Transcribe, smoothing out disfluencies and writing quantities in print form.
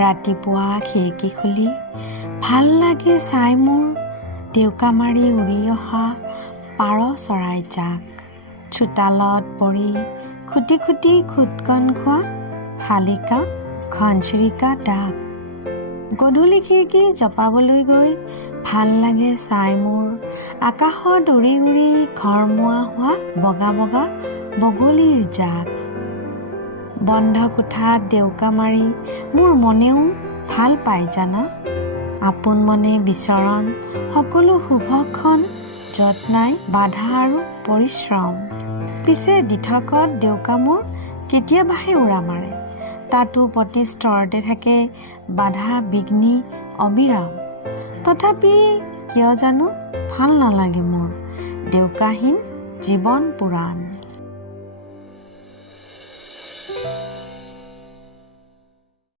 ৰাতিপুৱা খিৰিকী খুলি ভাল লাগে চাই মোৰ ডেউকা মাৰি উৰি অহা পাৰ চৰাই জাক, চোতালত পৰি খুটি খুটি খুটকণ খোৱা শালিকা ঘনচিৰিকা ডাক। গধূলি খিৰিকী জপাবলৈ গৈ ভাল লাগে চাই মোৰ আকাশত উৰি উৰি ঘৰমুৱা হোৱা বগা বগা বগলীৰ জাক। বন্ধ কোঠাত ডেউকা মাৰি মোৰ মনেও ভাল পাই জানা, আপোন মনে বিচৰণ সকলো শুভক্ষণ, য'ত নাই বাধা আৰু পৰিশ্ৰম। পিছে দিঠকত ডেউকা মোৰ কেতিয়াবাহে উৰা মাৰে, তাতো প্ৰতি স্তৰতে থাকে বাধা বিঘ্নি অবিৰাম। তথাপি কিয় জানো ভাল নালাগে মোৰ ডেউকাহীন জীৱন পুৰাণ।